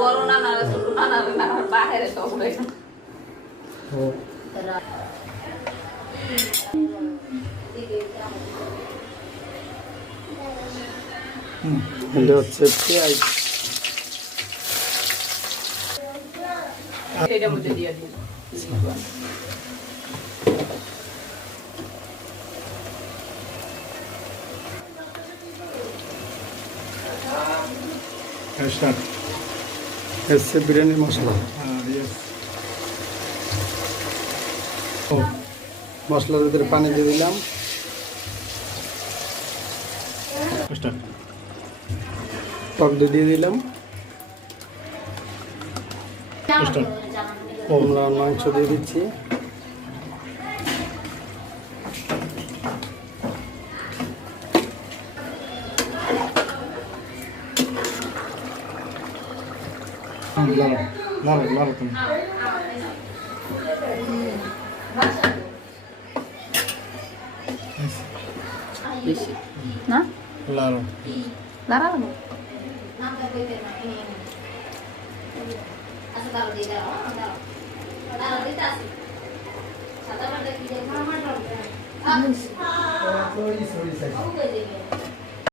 বড় নানা ছোট নানা নানার বাইরে সব এটা হচ্ছে পেঁয়াজ। এটার মধ্যে দিয়ে দিন। হচ্ছে বিরিয়ানি মশলা। মশলার ভিতরে পানি দিয়ে দিলাম। টক দই দিয়ে দিলাম। মাংস দিয়ে দিচ্ছি। না লাড়ো লাড়া লাগবে Sorry,